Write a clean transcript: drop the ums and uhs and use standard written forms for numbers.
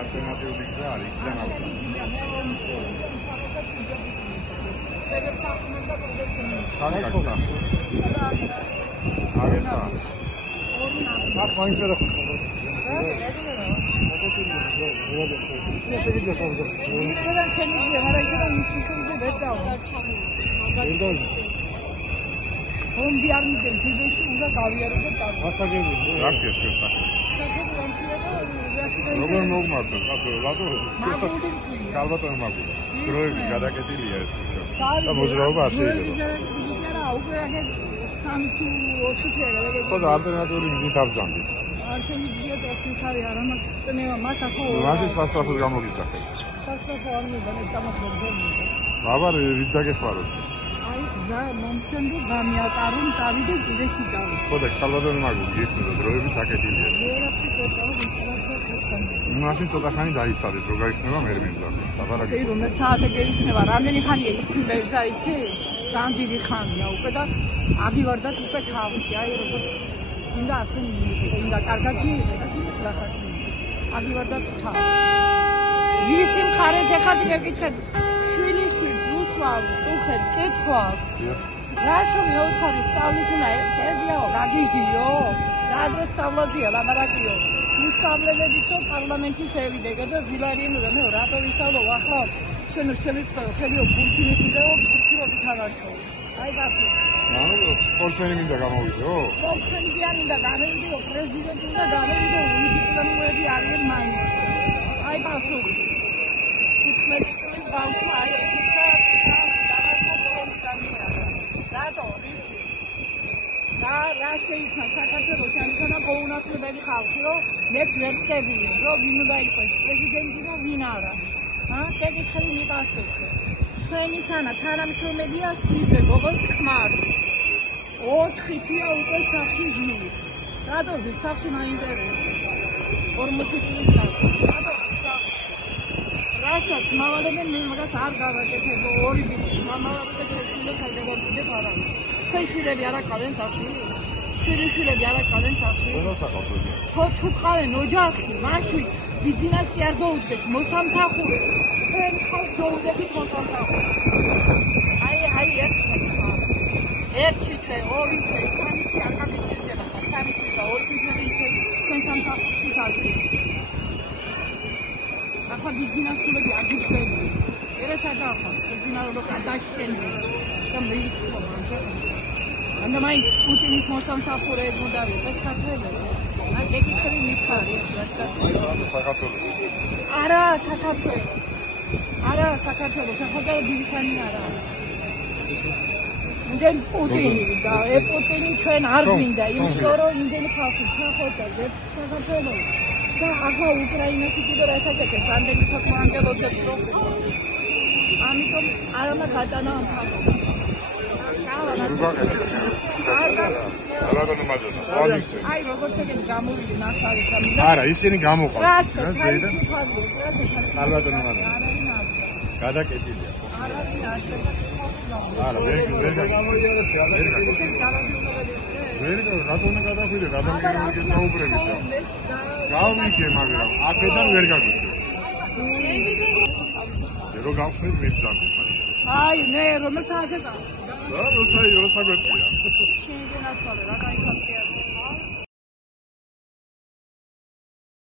ალტერნატიული გზა არის იქიდან ავსა. სანკაკცა. აგეცა. აქ მაინც რა ხდება? როგორ მოგმართოთ? რატო? კალბატონი მაგურა. დროები გადაკეტილია ეს თვითონ. და მოძრაობა არ შეიძლება. ხოდა ალტერნატიული გზით ავზანდით. არ შემიძლია ეს არის არამაც წნევა მათ ახო. მაშინ სასწრაფოს გამოგიძახეთ. სასწრაფო არ მიგონე წამოხდება. ბაბა რით დაგეხმაროთ? აი გზა მომცემდო გამიატარონ წავიდე კიდეში წავიდე. ხოდა კალბატონი მაგური იხსნა დროებით აკეტილია. მაშინ ცოტა ხანი დაიცადეთ რომ გაიხსნება მე მეზობლი. აბარაკი. შეიძლება რომ საათე გაიხსნება, რამდენი ხანია იხსნებისა იცი? ძალიან დიდი ხანია უკვე და აგივარდათ უკვე თავში, აი როგორც ინდა ასე მიიღე, ინდა კარგად მიიღე და ლახაც მიიღე. აგივარდათ თავში. ვისი მხარეს ეხად გეკითხეთ? შვილიშვილს უსვავ, წუხეთ, კითხვას. რა შოვი ოთხარი სწავლის უნდა ეგიაო, გაგიჟდიო? რა დროს სწავლაზია ლაბარაკიო? უსწავლებელიც პარლამენტში შევიდე და ზილარიანო და მე რატო ვისწავლო ახლა? შენო შემიწყო ხელიო ფუნქციონი ვიდეო ფუნქციონით აღარქო. აი გასი. ანუ სპორტსმენი მინდა გამოვიდეო? სპორტსმენი არ მინდა გამოვიდეო, პრეზიდენტი უნდა გამოვიდეო, უნივერსიტეტები არიან მაინც. აი პასუხი. 15 წლის ბავშვი აი ესა რატო? რა შეიძლება საქართველოს ამქონა გაუნათლებელი ხალხი რომ მე ვერ ხდები რომ ვინ უნდა იყოს პრეზიდენტი და ვინ არა. გეკითხები მიპასუხე. თქვენი თანამშრომელია სიძე გოგოს ქმარი. 4 თვეა უკვე სახში ჟივის. რატო ზე სახში მაინტერესებს? 40 წლის კაცი. რატო სახში? რასაც მავალებენ მე მაგას არ გავაკეთებ 2 ბიჭი მამალაბა შეგვიძლია საერთოდ არა. შვილები არ აკავენ სახში? შვილები არ აკავენ სახში? ხო თუ ყავენ ოჯახი, მაშინ ბიზნეს კი არ დაუდგეს მოსამსახურე. თქვენ ხალხ დაუდებით მოსამსახურე. აი ეს ერთი თვე, 2 თვე, 3 თვე არ გაგიჭირდება, 3 თვე და 2 თვე ისე თქვენ სამსახურში დავიდეთ. ახლა ბიზნესულები არ გიჭირდება. ერესადა ახლა ბიზნესო რო გადაშენდი და მეისმო და მაინც პუტინის მოსამსახურეები უნდა ვიყოთ საქართველოს. და გეკითხები მითხარი საქართველოს. არა საქართველოს. არა საქართველოს, საქართველოს ბიზნესანი არა. იმდენ პუტინი და პუტინი ჩვენ არ გვინდა, იმიტომ რომ იმდენ ხალხი ჩახოთა საქართველოს. და ახლა უკრაინაში კიდე რასაკეთებს, ამდენი საქმე ანგელოსებს რომ ამიტომ არ უნდა გატანა ამ ხალხს. აი როგორც ეგენი გამოვიდნენ ნახარი და არა ისინი გამოყავთ ალბათონი გადაკეტილია არა ვერ რატო უნდა გადახვიდე ადამიანები საუბრებით გავიქე მაგრამ აქედან ვერ გაგიქე რო გავხსნით მეცამი აი მე რომელსაც აკეთებ რა როცა გვეტყვია